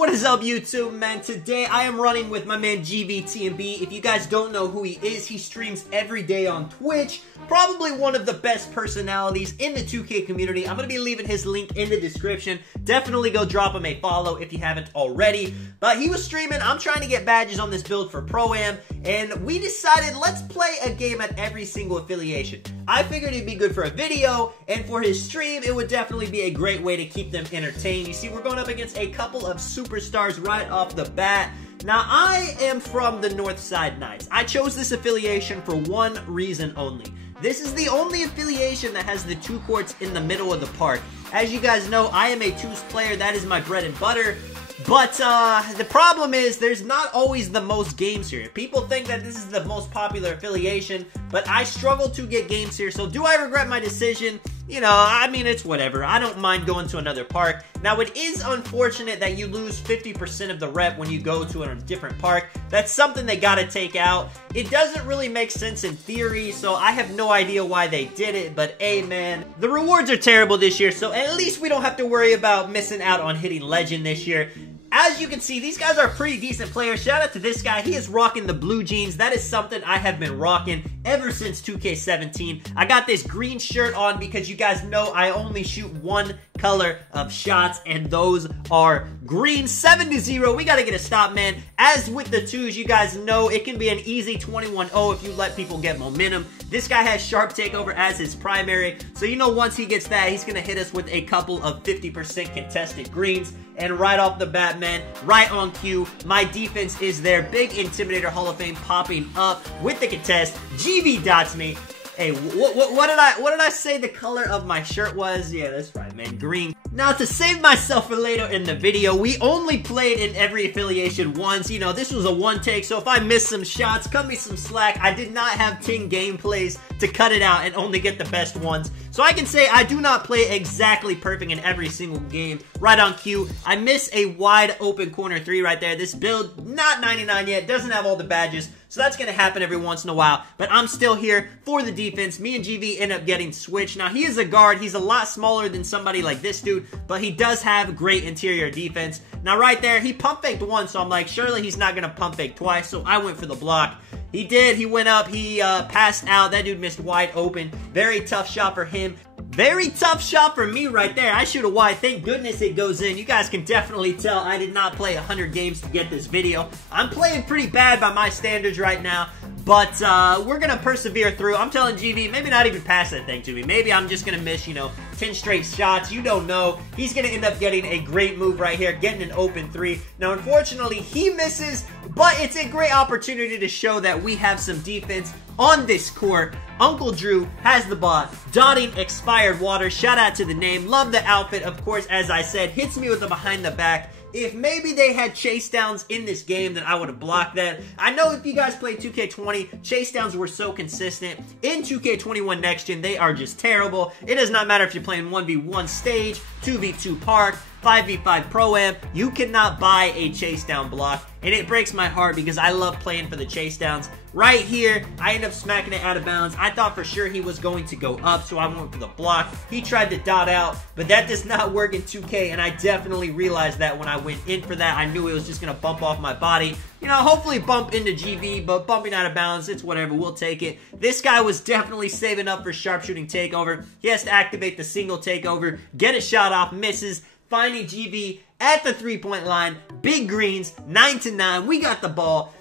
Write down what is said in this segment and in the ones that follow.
what is up YouTube, man? Today I am running with my man GVTB. If you guys don't know who he is, he streams every day on Twitch. Probably one of the best personalities in the 2K community. I'm going to be leaving his link in the description. Definitely go drop him a follow if you haven't already. But he was streaming. I'm trying to get badges on this build for Pro-Am, and we decided let's play a game at every single affiliation. I figured it'd be good for a video, and for his stream, it would definitely be a great way to keep them entertained. You see, we're going up against a couple of superstars right off the bat. Now, I am from the Northside Knights. I chose this affiliation for one reason only. This is the only affiliation that has the 2 courts in the middle of the park. As you guys know, I am a 2s player. That is my bread and butter. But the problem is there's not always the most games here. People think that this is the most popular affiliation, but I struggle to get games here. So do I regret my decision? You know, I mean, it's whatever. I don't mind going to another park. Now, it is unfortunate that you lose 50% of the rep when you go to a different park. That's something they gotta take out. It doesn't really make sense in theory, so I have no idea why they did it, but hey, man, the rewards are terrible this year, so at least we don't have to worry about missing out on hitting Legend this year. As you can see, these guys are pretty decent players. Shout out to this guy. He is rocking the blue jeans. That is something I have been rocking ever since 2K17. I got this green shirt on because you guys know I only shoot one color of shots, and those are green. 7-0. We got to get a stop, man. As with the 2s, you guys know it can be an easy 21-0 if you let people get momentum. This guy has sharp takeover as his primary, so you know once he gets that, he's going to hit us with a couple of 50% contested greens. And right off the bat, man, right on cue, my defense is there. Big Intimidator Hall of Fame popping up with the contest. GV dots me. Hey, what did I say the color of my shirt was? Yeah, that's right, man. Green. Now, to save myself for later in the video, we only played in every affiliation once. You know, this was a one take, so if I missed some shots, cut me some slack. I did not have 10 gameplays to cut it out and only get the best ones. So I can say I do not play exactly perfect in every single game. Right on cue. I miss a wide open corner 3 right there. This build, not 99 yet, doesn't have all the badges. So that's going to happen every once in a while. But I'm still here for the defense. Me and GV end up getting switched. Now, he is a guard. He's a lot smaller than somebody like this dude, but he does have great interior defense. Now, right there, he pump faked once, so I'm like, surely he's not going to pump fake twice, so I went for the block. He did. He went up. He passed out. That dude missed wide open. Very tough shot for him. Very tough shot for me right there. I shoot a wide. Thank goodness it goes in. You guys can definitely tell I did not play 100 games to get this video. I'm playing pretty bad by my standards right now, but we're going to persevere through. I'm telling GV, maybe not even pass that thing to me. Maybe I'm just going to miss, you know, 10 straight shots. You don't know. He's going to end up getting a great move right here, getting an open 3. Now, unfortunately, he misses, but it's a great opportunity to show that we have some defense on this court. Uncle Drew has the ball, dotting expired water. Shout out to the name. Love the outfit, of course, as I said. Hits me with the behind the back. If maybe they had chase downs in this game, then I would have blocked that. I know if you guys played 2K20, chase downs were so consistent. In 2K21 Next Gen, they are just terrible. It does not matter if you're playing 1v1 stage, 2v2 park, 5v5 Pro-Am, you cannot buy a chase down block, and it breaks my heart because I love playing for the chase downs. Right here, I end up smacking it out of bounds. I thought for sure he was going to go up, so I went for the block. He tried to dot out, but that does not work in 2K, and I definitely realized that when I went in for that. I knew it was just going to bump off my body. You know, hopefully bump into GV, but bumping out of bounds, it's whatever. We'll take it. This guy was definitely saving up for sharpshooting takeover. He has to activate the single takeover, get a shot off, misses. Finding GV at the 3-point line. Big greens, 9-9. We got the ball.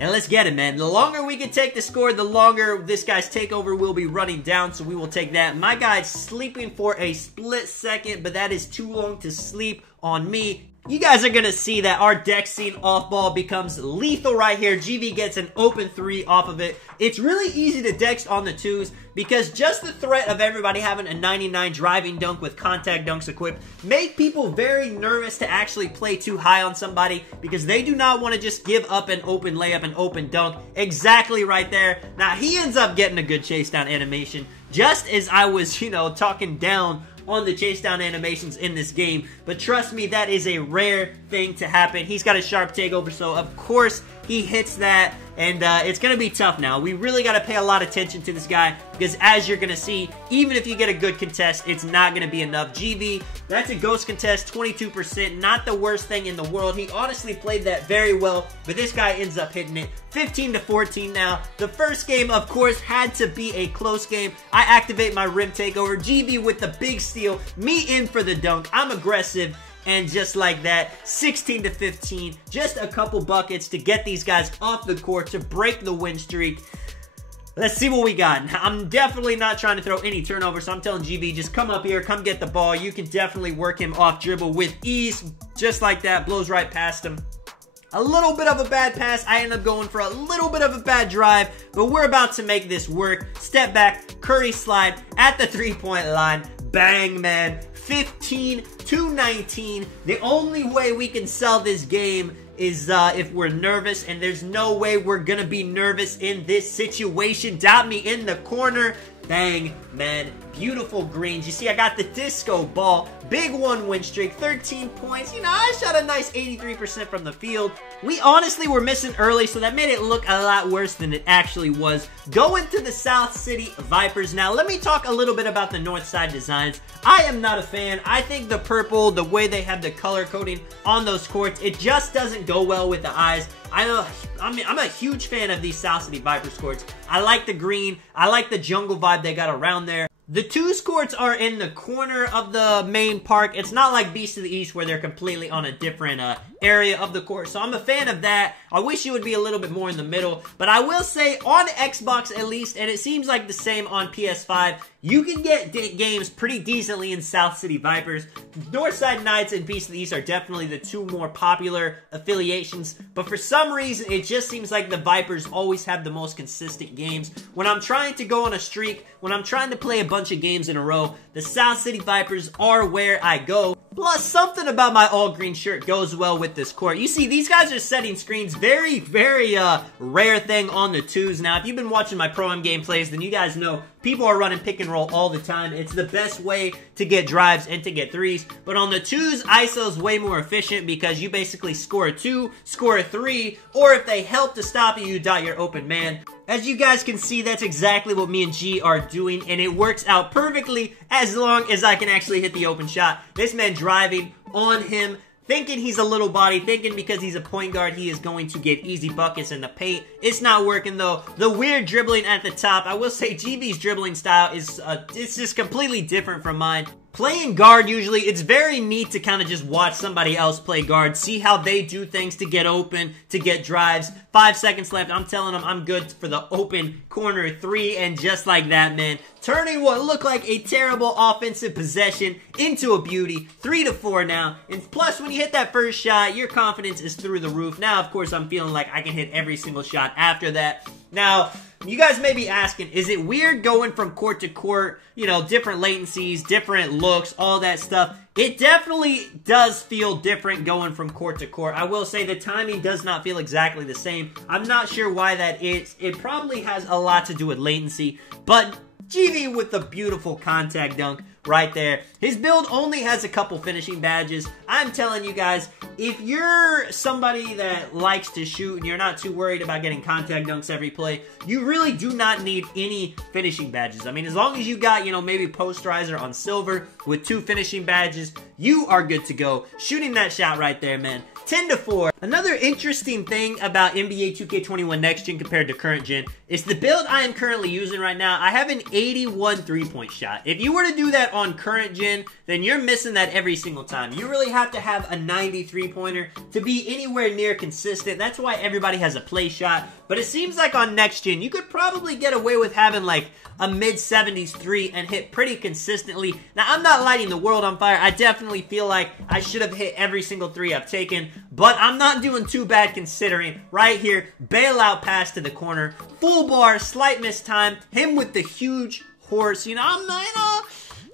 And let's get it, man. The longer we can take the score, the longer this guy's takeover will be running down, so we will take that. My guy's sleeping for a split second, but that is too long to sleep on me. You guys are going to see that our deck scene off ball becomes lethal right here. GV gets an open 3 off of it. It's really easy to dex on the 2s because just the threat of everybody having a 99 driving dunk with contact dunks equipped make people very nervous to actually play too high on somebody because they do not want to just give up an open layup, an open dunk. Exactly right there. Now, he ends up getting a good chase down animation just as I was, you know, talking down on the chase down animations in this game, but trust me, that is a rare thing to happen. He's got a sharp takeover, so of course he hits that. and it's going to be tough now. We really got to pay a lot of attention to this guy, because as you're going to see, even if you get a good contest, it's not going to be enough. GV, that's a ghost contest, 22%, not the worst thing in the world. He honestly played that very well, but this guy ends up hitting it. 15-14 now. The first game, of course, had to be a close game. I activate my rim takeover. GV with the big steal. Me in for the dunk. I'm aggressive. And just like that, 16-15. Just a couple buckets to get these guys off the court to break the win streak. Let's see what we got. I'm definitely not trying to throw any turnovers, so I'm telling GV, just come up here, come get the ball. You can definitely work him off dribble with ease. Just like that, blows right past him. A little bit of a bad pass. I end up going for a little bit of a bad drive, but we're about to make this work. Step back, Curry slide at the three-point line. Bang, man. 15-19. The only way we can sell this game is if we're nervous, and there's no way we're gonna be nervous in this situation. Doubt me in the corner. Bang, man. Beautiful greens. You see, I got the disco ball. Big one win streak. 13 points. You know, I shot a nice 83% from the field. We honestly were missing early, so that made it look a lot worse than it actually was. Going to the South City Vipers. Now, let me talk a little bit about the North Side designs. I am not a fan. I think the purple, the way they have the color coding on those courts, it just doesn't go well with the eyes. I'm a huge fan of these South City Vipers courts. I like the green. I like the jungle vibe they got around there. The twos courts are in the corner of the main park. It's not like Beast of the East where they're completely on a different area of the court. So I'm a fan of that. I wish it would be a little bit more in the middle. But I will say on Xbox at least, and it seems like the same on PS5, you can get games pretty decently in South City Vipers. Northside Knights and Beast of the East are definitely the two more popular affiliations. But for some reason, it just seems like the Vipers always have the most consistent games. When I'm trying to go on a streak, when I'm trying to play a bunch of games in a row, the South City Vipers are where I go. Plus, something about my all-green shirt goes well with this court. You see, these guys are setting screens. Very, very rare thing on the twos. Now, if you've been watching my Pro-Am gameplays, then you guys know people are running pick and roll all the time. It's the best way to get drives and to get threes. But on the twos, ISO is way more efficient because you basically score a 2, score a 3, or if they help to stop you, you dot your open man. As you guys can see, that's exactly what me and G are doing, and it works out perfectly as long as I can actually hit the open shot. This man driving on him, thinking he's a little body, thinking because he's a point guard he is going to get easy buckets in the paint. It's not working though. The weird dribbling at the top, I will say GV's dribbling style is it's just completely different from mine. Playing guard, usually, it's very neat to kind of just watch somebody else play guard, see how they do things to get open, to get drives. 5 seconds left. I'm telling them I'm good for the open corner 3, and just like that, man, turning what looked like a terrible offensive possession into a beauty. 3-4 now. And plus, when you hit that first shot, your confidence is through the roof. Now, of course, I'm feeling like I can hit every single shot after that. Now, you guys may be asking, is it weird going from court to court, you know, different latencies, different looks, all that stuff? It definitely does feel different going from court to court. I will say the timing does not feel exactly the same. I'm not sure why that is. It probably has a lot to do with latency, but GV with the beautiful contact dunk right there. His build only has a couple finishing badges. I'm telling you guys, if you're somebody that likes to shoot and you're not too worried about getting contact dunks every play, you really do not need any finishing badges. I mean, as long as you got, you know, maybe posterizer on silver with 2 finishing badges, you are good to go. Shooting that shot right there, man. 10-4. Another interesting thing about NBA 2K21 Next Gen compared to current gen is the build I am currently using right now. I have an 81 3-point shot. If you were to do that on current gen, then you're missing that every single time. You really have to have a 90 3-pointer to be anywhere near consistent. That's why everybody has a play shot. But it seems like on Next Gen, you could probably get away with having like a mid-70s 3 and hit pretty consistently. Now, I'm not lighting the world on fire. I definitely feel like I should have hit every single 3 I've taken, but I'm not doing too bad considering. Right here, bailout pass to the corner, full bar, slight miss time, him with the huge horse. You know, I'm not,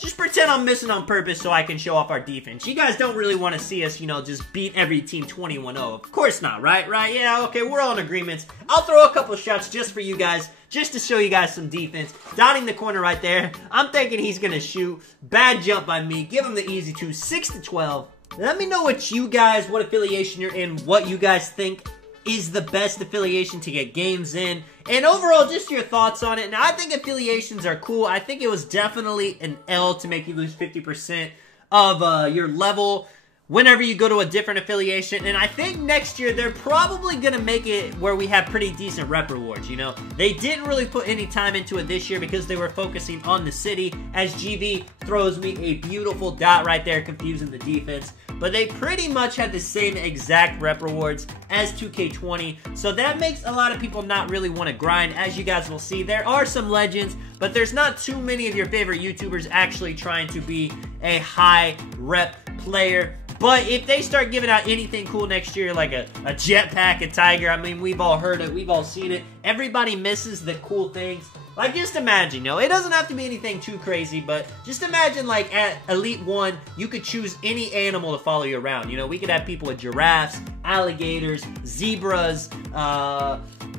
just pretend I'm missing on purpose so I can show off our defense. You guys don't really want to see us, you know, just beat every team 21-0. Of course not, right? Right? Yeah, okay, we're all in agreements. I'll throw a couple shots just for you guys, just to show you guys some defense. Dotting the corner right there. I'm thinking he's going to shoot. Bad jump by me. Give him the easy 2. 6-12. Let me know what affiliation you're in, what you guys think is the best affiliation to get games in, and overall, just your thoughts on it. Now, I think affiliations are cool. I think it was definitely an L to make you lose 50% of your level whenever you go to a different affiliation, and I think next year they're probably going to make it where we have pretty decent rep rewards, you know? They didn't really put any time into it this year because they were focusing on the city, as GV throws me a beautiful dot right there, confusing the defense. But they pretty much had the same exact rep rewards as 2K20, so that makes a lot of people not really want to grind. As you guys will see, there are some legends, but there's not too many of your favorite YouTubers actually trying to be a high rep player. But if they start giving out anything cool next year, like a jetpack, a tiger, I mean, we've all heard it, we've all seen it. Everybody misses the cool things. Like, just imagine, you know, it doesn't have to be anything too crazy, but just imagine, like, at Elite 1, you could choose any animal to follow you around. You know, we could have people with giraffes, alligators, zebras,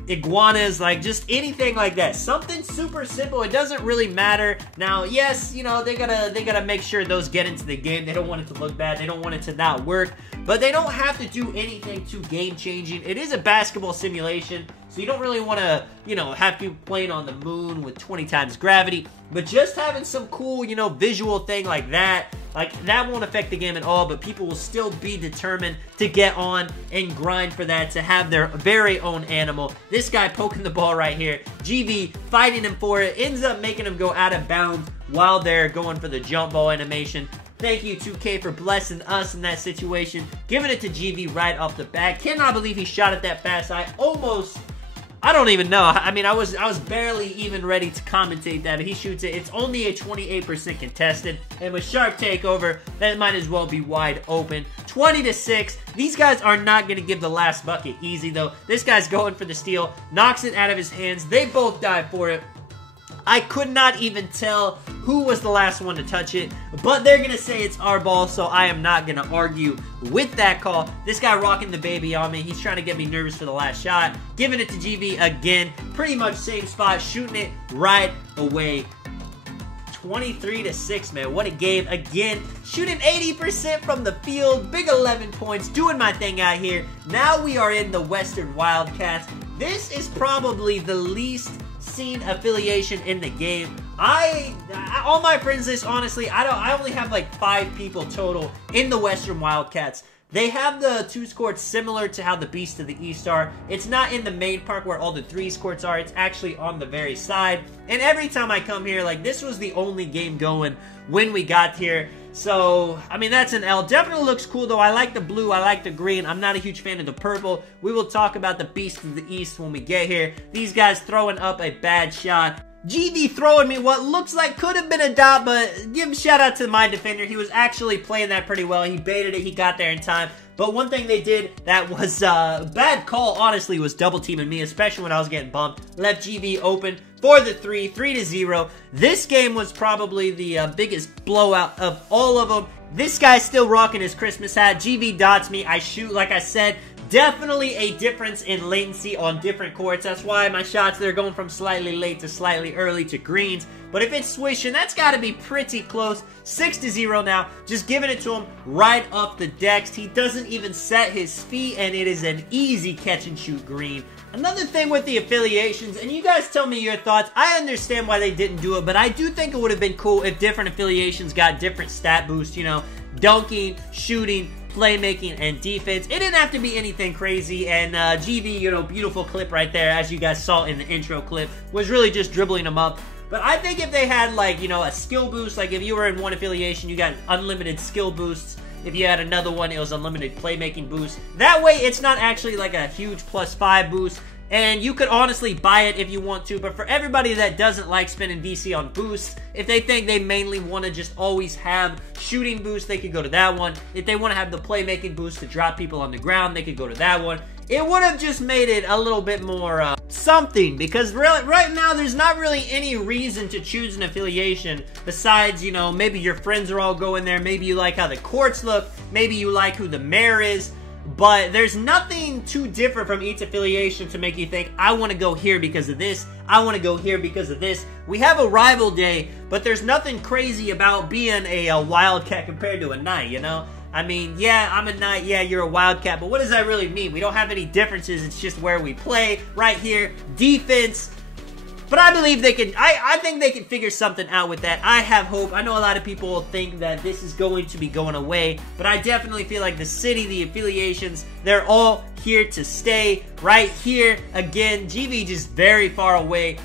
iguanas, like just anything like that. Something super simple. It doesn't really matter. Now, yes, you know, they gotta make sure those get into the game. They don't want it to look bad. They don't want it to not work. But they don't have to do anything too game-changing. It is a basketball simulation, so you don't really want to, you know, have people playing on the moon with 20 times gravity. But just having some cool, you know, visual thing like that won't affect the game at all, but people will still be determined to get on and grind for that, to have their very own animal. This guy poking the ball right here, GV fighting him for it, ends up making him go out of bounds while they're going for the jump ball animation. Thank you, 2K, for blessing us in that situation. Giving it to GV right off the bat. Cannot believe he shot it that fast. I don't even know. I mean, I was barely even ready to commentate that. He shoots it. It's only a 28% contested. And with Shark Takeover, that might as well be wide open. 20-6. These guys are not going to give the last bucket easy, though. This guy's going for the steal. Knocks it out of his hands. They both dive for it. I could not even tell who was the last one to touch it, but they're going to say it's our ball, so I am not going to argue with that call. This guy rocking the baby on me. He's trying to get me nervous for the last shot. Giving it to GV again. Pretty much same spot. Shooting it right away. 23-6, man. What a game. Again, shooting 80% from the field. Big 11 points. Doing my thing out here. Now we are in the Western Wildcats. This is probably the least seen affiliation in the game. All my friends list, honestly, I only have like 5 people total in the Western Wildcats. They have the 2s courts similar to how the Beasts of the East are. It's not in the main park where all the 3s courts are. It's actually on the very side. And every time I come here, like, this was the only game going when we got here. So, I mean, that's an L. Definitely looks cool, though. I like the blue. I like the green. I'm not a huge fan of the purple. We will talk about the Beasts of the East when we get here. These guys throwing up a bad shot. GV throwing me what looks like could have been a dot, but give a shout out to my defender. He was actually playing that pretty well. He baited it. He got there in time. But one thing they did that was a bad call, honestly, was double teaming me, especially when I was getting bumped. Left GV open for the 3-0. This game was probably the biggest blowout of all of them. This guy's still rocking his Christmas hat. GV dots me. I shoot, like I said. Definitely a difference in latency on different courts. That's why my shots, they're going from slightly late to slightly early to greens. But if it's swishing, that's got to be pretty close. 6-0 now. Just giving it to him right up the decks. He doesn't even set his feet, and it is an easy catch and shoot green. Another thing with the affiliations, and you guys tell me your thoughts. I understand why they didn't do it, but I do think it would have been cool if different affiliations got different stat boosts. You know, dunking, shooting, playmaking, and defense. It didn't have to be anything crazy, and GV, you know, beautiful clip right there, as you guys saw in the intro clip, was really just dribbling them up. But I think if they had, like, you know, a skill boost, like if you were in one affiliation, you got unlimited skill boosts. If you had another one, it was unlimited playmaking boost. That way, it's not actually like a huge +5 boost. And you could honestly buy it if you want to, but for everybody that doesn't like spending VC on boosts, if they think they mainly want to just always have shooting boosts, they could go to that one. If they want to have the playmaking boost to drop people on the ground, they could go to that one. It would have just made it a little bit more something, because really, right now there's not really any reason to choose an affiliation besides, you know, maybe your friends are all going there, maybe you like how the courts look, maybe you like who the mayor is. But there's nothing too different from each affiliation to make you think, I want to go here because of this, I want to go here because of this. We have a rival day, but there's nothing crazy about being a Wildcat compared to a Knight, you know? I mean, yeah, I'm a knight, yeah, you're a wildcat, but what does that really mean? We don't have any differences, it's just where we play. Right here, defense. But I believe they can, I think they can figure something out with that. I have hope. I know a lot of people think that this is going to be going away, but I definitely feel like the city, the affiliations, they're all here to stay. Right here, again, GV just very far away.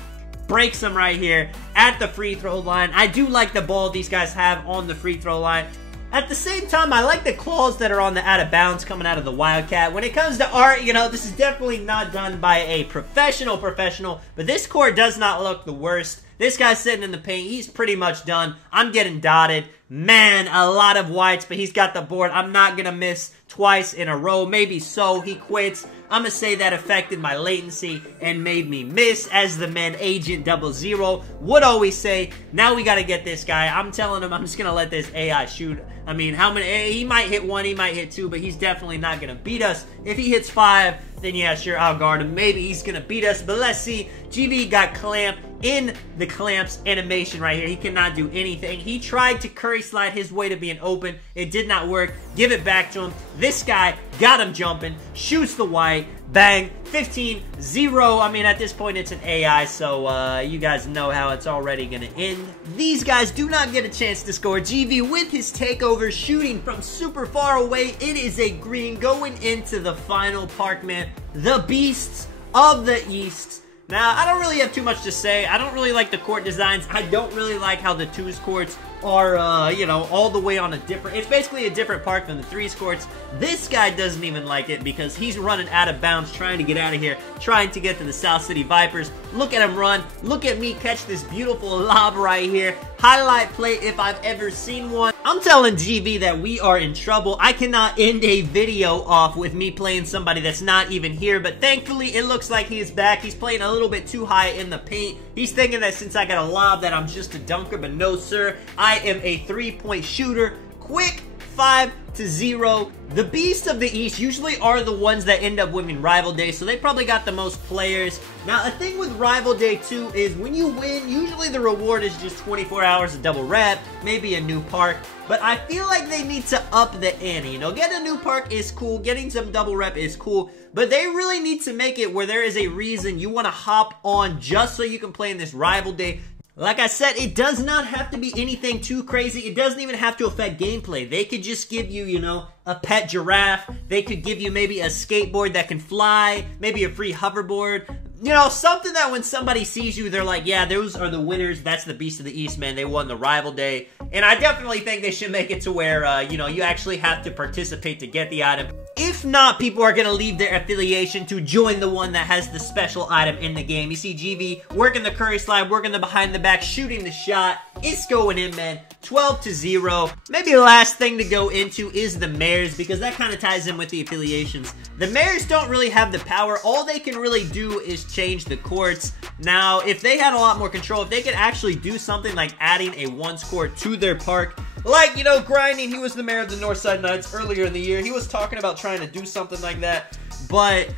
Breaks them right here at the free throw line. I do like the ball these guys have on the free throw line. At the same time, I like the claws that are on the out of bounds coming out of the Wildcat. When it comes to art, you know, this is definitely not done by a professional, but this court does not look the worst. This guy's sitting in the paint. He's pretty much done. I'm getting dotted. Man, a lot of whites, but he's got the board. I'm not going to miss twice in a row. Maybe so. He quits. I'm going to say that affected my latency and made me miss, as the man Agent 00 would always say. Now we got to get this guy. I'm telling him I'm just going to let this AI shoot. I mean, how many? He might hit 1, he might hit 2, but he's definitely not going to beat us. If he hits 5, then yeah, sure, I'll guard him. Maybe he's going to beat us, but let's see. GV got clamped in the clamps animation right here. He cannot do anything. He tried to curry slide his way to being open. It did not work. Give it back to him. This guy got him jumping, shoots the white, bang, 15-0. I mean, at this point, it's an AI, so you guys know how it's already going to end. These guys do not get a chance to score. GV with his takeover, shooting from super far away. It is a green going into the final park, man. The Beasts of the East. Now, I don't really have too much to say. I don't really like the court designs. I don't really like how the 2s courts are, you know, all the way on a different... It's basically a different park than the 3s courts. This guy doesn't even like it because he's running out of bounds, trying to get out of here, trying to get to the South City Vipers. Look at him run. Look at me catch this beautiful lob right here. Highlight play if I've ever seen one. I'm telling GV that we are in trouble. I cannot end a video off with me playing somebody that's not even here, but thankfully it looks like he is back. He's playing a little bit too high in the paint. He's thinking that since I got a lob that I'm just a dunker, but no sir. I am a 3-point shooter. Quick 5-0. The Beasts of the East usually are the ones that end up winning Rival Day, so they probably got the most players. Now, a thing with Rival Day 2 is when you win, usually the reward is just 24 hours of double rep, maybe a new park, but I feel like they need to up the ante. You know, getting a new park is cool, getting some double rep is cool, but they really need to make it where there is a reason you want to hop on just so you can play in this Rival Day. Like I said, it does not have to be anything too crazy. It doesn't even have to affect gameplay. They could just give you, you know, a pet giraffe. They could give you maybe a skateboard that can fly, maybe a free hoverboard. You know, something that when somebody sees you, they're like, yeah, those are the winners. That's the Beast of the East, man. They won the Rival Day. And I definitely think they should make it to where, you know, you actually have to participate to get the item. If not, people are going to leave their affiliation to join the one that has the special item in the game. You see GV working the curry slide, working the behind the back, shooting the shot. It's going in, man. 12-0. Maybe the last thing to go into is the mares, because that kind of ties in with the affiliations. The mares don't really have the power. All they can really do is change the courts. Now, if they had a lot more control, if they could actually do something like adding a 1s court to their park, like, you know, Grinding, he was the mayor of the Northside Knights earlier in the year. He was talking about trying to do something like that, but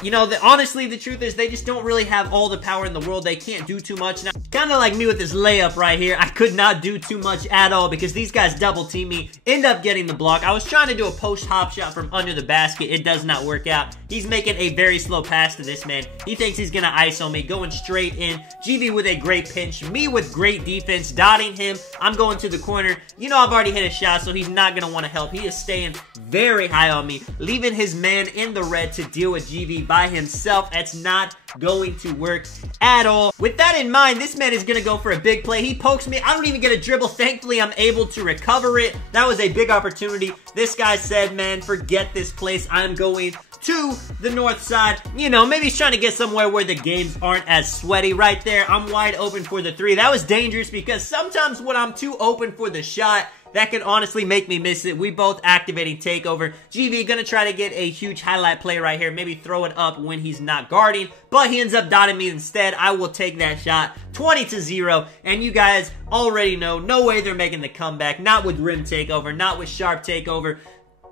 you know, honestly, the truth is they just don't really have all the power in the world. They can't do too much. Now, kind of like me with this layup right here. I could not do too much at all because these guys double team me, end up getting the block. I was trying to do a post hop shot from under the basket. It does not work out. He's making a very slow pass to this man. He thinks he's going to ISO me, going straight in. GV with a great pinch. Me with great defense, dotting him. I'm going to the corner. You know, I've already hit a shot, so he's not going to want to help. He is staying very high on me, leaving his man in the red to deal with GV by himself. That's not going to work at all. With that in mind, this man is going to go for a big play. He pokes me. I don't even get a dribble. Thankfully, I'm able to recover it. That was a big opportunity. This guy said, man, forget this place. I'm going to the north side. You know, maybe he's trying to get somewhere where the games aren't as sweaty. Right there, I'm wide open for the 3. That was dangerous because sometimes when I'm too open for the shot, that can honestly make me miss it. We both activating takeover. GV gonna try to get a huge highlight play right here. Maybe throw it up when he's not guarding. But he ends up dotting me instead. I will take that shot. 20-0. And you guys already know, no way they're making the comeback. Not with rim takeover. Not with sharp takeover.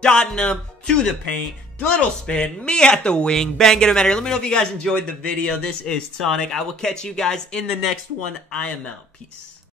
Dotting them to the paint. Little spin. Me at the wing. Bang, get him out of here. Let me know if you guys enjoyed the video. This is Tonic. I will catch you guys in the next one. I am out. Peace.